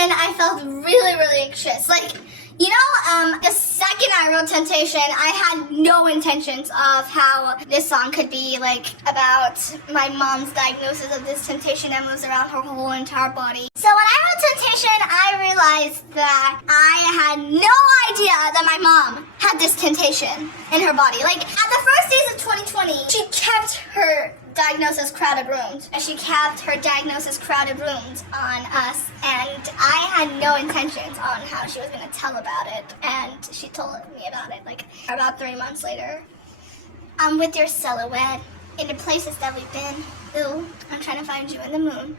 Temptation, I felt really, really anxious. Like, you know, the second I wrote Temptation, I had no intentions of how this song could be, like, about my mom's diagnosis of this temptation that moves around her whole entire body. So when I wrote Temptation, I realized that I had no idea that my mom had this temptation in her body. Like, at the first days of 2020, she kept her diagnosis crowded rooms, and she kept her diagnosis crowded rooms on us, and I had no intentions on how she was going to tell about it, and she told me about it like about 3 months later. I'm with your silhouette in the places that we've been. Ooh, I'm trying to find you in the moon.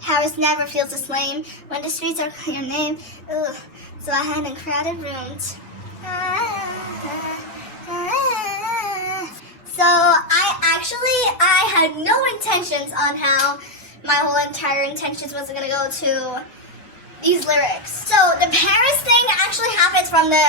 Paris never feels the same when the streets are your name. Ooh, so I hide in crowded rooms. So I had no intentions on how my whole entire intentions was gonna go to these lyrics. So the Paris thing actually happens from the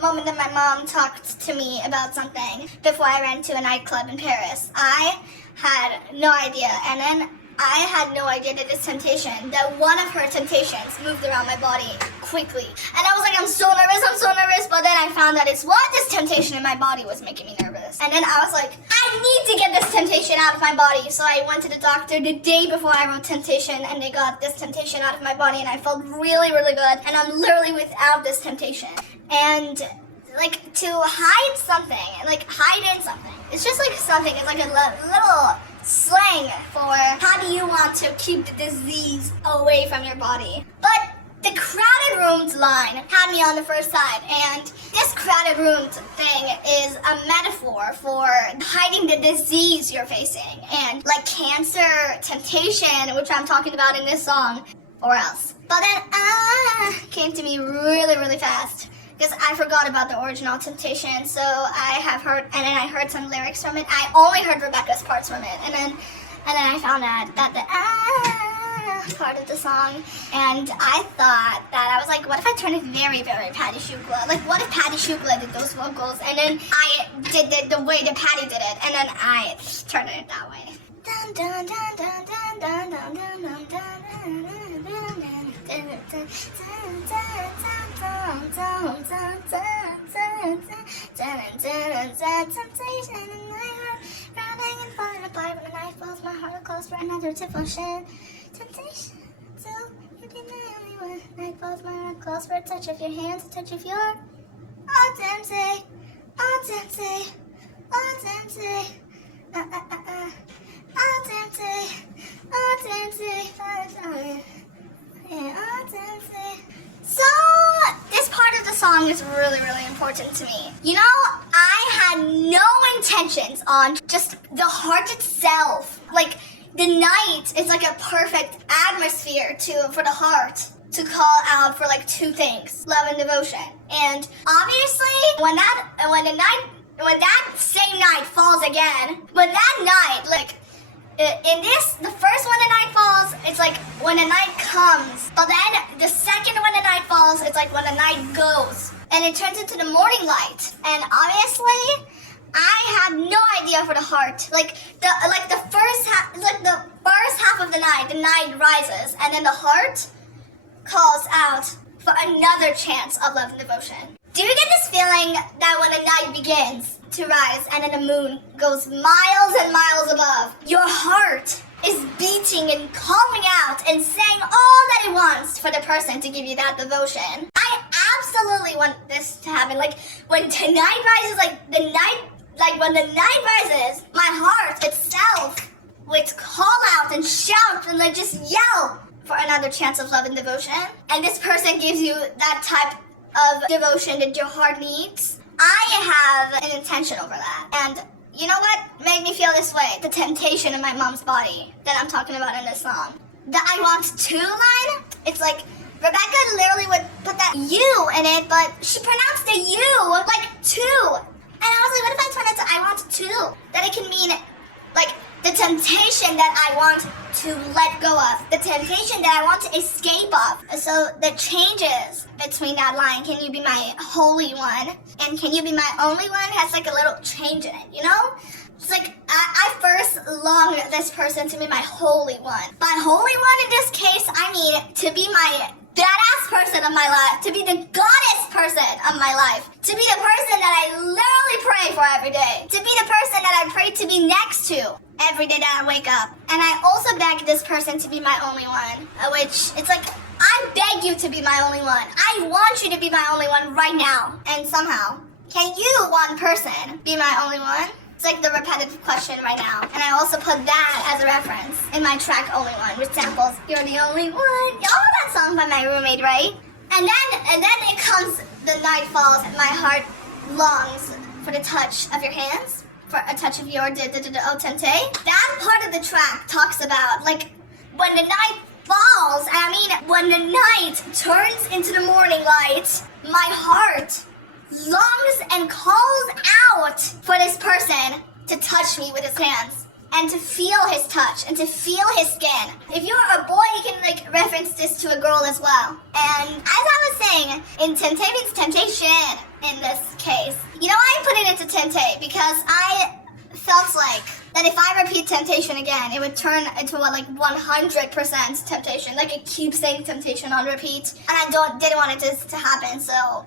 moment that my mom talked to me about something before I ran to a nightclub in Paris. I had no idea, and then I had no idea that this temptation, that one of her temptations moved around my body quickly. And I was like, I'm so nervous, but then I found that it's what this temptation in my body was making me nervous. And then I was like, I need to get this temptation out of my body. So I went to the doctor the day before I wrote Temptation, and they got this temptation out of my body, and I felt really, really good. And I'm literally without this temptation. And like, to hide something, like hide in something, it's just like something, it's like a little slang for how do you want to keep the disease away from your body. But the crowded rooms line had me on the first side, and this crowded rooms thing is a metaphor for hiding the disease you're facing, and like cancer, temptation, which I'm talking about in this song, or else. But then came to me really, really fast, because I forgot about the original Temptation, so I have heard, and then I heard some lyrics from it. I only heard Rebecca's parts from it, and then I found out that the part of the song, and I thought that I was like, what if I turn it very, very Patty Shukla? Like, what if Patty Shukla did those vocals, and then I did it the way that Patty did it, and then I turned it that way. Dun, dun, dun, dun, dun, dun, dun, dun, dun, dun, temptation in my heart, rounding and falling apart when the knife falls, my heart will close for another devotion. Temptation, so you be my only one. Night falls, my heart close for a touch of your hands, a touch of your oh tempting, oh tempting, oh tempting, oh tempting, oh tempting, oh tempting. So, this part of the song is really, really important to me. You know, I had no intentions on just the heart itself. Like, the night is like a perfect atmosphere for the heart to call out for like two things, love and devotion. And obviously, when that same night falls again, but that night, like, in this, the first one the night falls, it's like when the night comes. But then the second when the night falls, it's like when the night goes. And it turns into the morning light. And obviously, I had no idea for the heart. Like the first half of the night rises, and then the heart calls out for another chance of love and devotion. Do you get this feeling that when the night begins to rise and then the moon goes miles and miles above, your heart is beating and calling out and saying all that it wants for the person to give you that devotion? I absolutely want this to happen. Like, when the night rises, when the night rises, my heart itself would call out and shout and like just yell for another chance of love and devotion. And this person gives you that type of devotion that your heart needs. I have an intention over that. And you know what made me feel this way? The temptation in my mom's body that I'm talking about in this song. The I want to line, it's like Rebecca literally would put that you in it, but she pronounced the you like two. And I was like, what if I turn it to I want to? That it can mean like the temptation that I want to let go of, the temptation that I want to escape of. So the changes between that line, can you be my holy one, and can you be my only one, has like a little change in it, you know? It's like, I first long this person to be my holy one. By holy one in this case, I mean to be my badass person of my life, to be the goddess person of my life, to be the person that I literally pray for every day, to be the person that I pray to be next to every day that I wake up. And I also beg this person to be my only one, which it's like, I beg you to be my only one. I want you to be my only one right now. And somehow, can you, one person, be my only one? It's like the repetitive question right now. And I also put that as a reference in my track Only One, which samples You're the Only One. You all know that song by my roommate, right? And then it comes, the night falls, and my heart longs for the touch of your hands, for a touch of your oh tente. That part of the track talks about, like, when the night falls, when the night turns into the morning light, my heart longs and calls out for this person to touch me with his hands and to feel his touch and to feel his skin. If you're a boy, you can like reference this to a girl as well. And as I was saying, in Tente means temptation in this case. You know, I put it into Tente because I felt like that if I repeat temptation again, it would turn into like 100% temptation. Like it keeps saying temptation on repeat, and I didn't want it to happen, so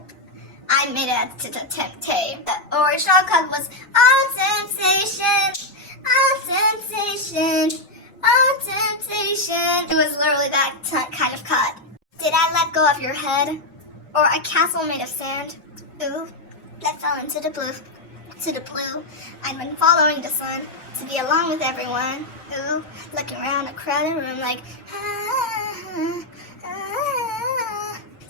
I made it to Temptate. The original cut was Oh Temptation, Oh Temptation, Oh Temptation. It was literally that kind of cut. Did I let go of your head? Or a castle made of sand? Ooh, that fell into the blue. To the blue. I've been following the sun to be along with everyone. Ooh, looking around a crowded room like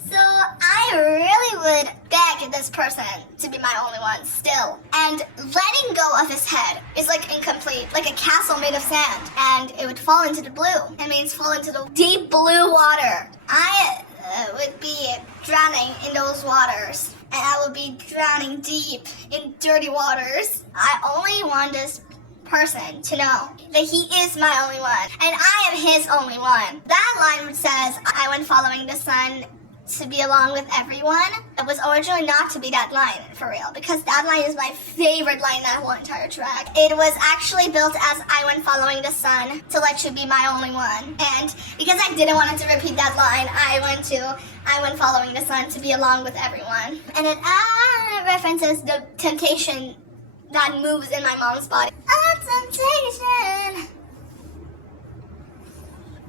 So I really would beg this person to be my only one still. And letting go of his head is like incomplete, like a castle made of sand. And it would fall into the blue. It means fall into the deep blue water. I would be drowning in those waters. And I would be drowning deep in dirty waters. I only want this person to know that he is my only one. And I am his only one. That line says, I went following the sun to be along with everyone. It was originally not to be that line, for real, because that line is my favorite line in that whole entire track. It was actually built as I went following the sun to let you be my only one. And because I didn't want it to repeat that line, I went following the sun to be along with everyone. And it references the temptation that moves in my mom's body. Oh, temptation.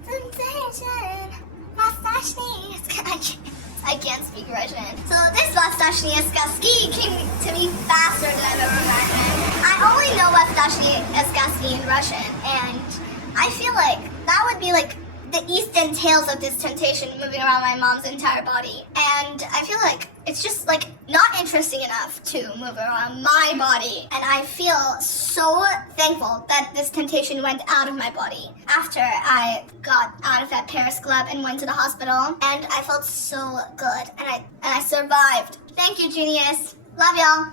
Temptation. I can't speak Russian. So this Vastashniya Skaski came to me faster than I've ever imagined. I only know Vastashniya Skaski in Russian, and I feel like that would be like the Eastern tales of this temptation moving around my mom's entire body. And I feel like it's just like not interesting enough to move around my body. And I feel so thankful that this temptation went out of my body after I got out of that Paris club and went to the hospital. And I felt so good, and I survived. Thank you, genius. Love y'all.